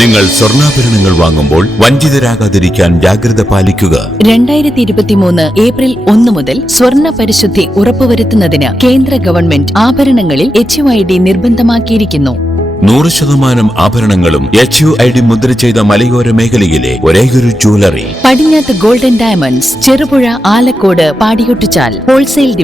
നിങ്ങൾ സ്വർണ്ണാഭരണങ്ങൾ വാങ്ങുമ്പോൾ വഞ്ചിതരാകാതിരിക്കാൻ ജാഗ്രത പാലിക്കുക. 2023 ഏപ്രിൽ 1 മുതൽ സ്വർണ്ണ പരിശുദ്ധി ഉറപ്പുവരുത്തുന്നതിന് കേന്ദ്ര ഗവൺമെന്റ് ആഭരണങ്ങളിൽ HUID നിർബന്ധമാക്കിയിരിക്കുന്നു. 100% ആഭരണങ്ങളും HUID മുദ്ര ചെയ്ത മലയോര മേഖലയിലെ ഒരേയൊരു ജ്വല്ലറി പടിഞ്ഞാത്ത് ഗോൾഡൻ ഡയമണ്ട്സ്, ചെറുപുഴ, ആലക്കോട്, പാടിയൊട്ടിച്ചാൽ ഹോൾസെയിൽ